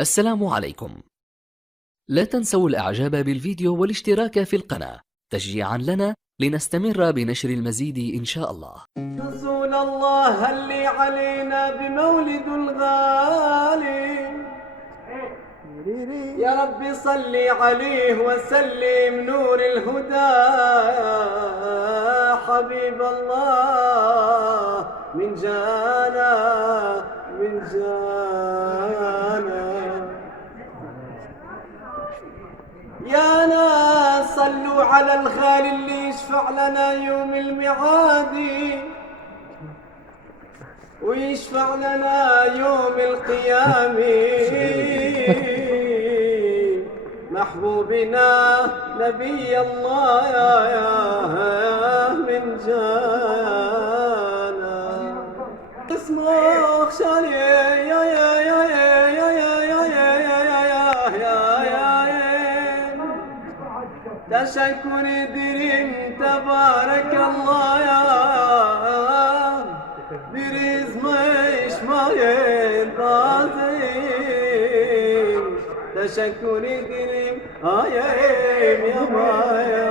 السلام عليكم. لا تنسوا الإعجاب بالفيديو والاشتراك في القناة تشجيعا لنا لنستمر بنشر المزيد إن شاء الله. رسول الله هلي علينا بمولد الغالي، يا ربي صلي عليه وسلم نور الهدى. حبيب الله من جانا من جانا. يا ناس صلوا على الغالي اللي يشفع لنا يوم الميعاد ويشفع لنا يوم القيامة. محبوبنا نبي الله يا من جانا. اسمه خشاني يا تشكر دريم تبارك الله يا بريز مش مايل تشكر دريم يا مايا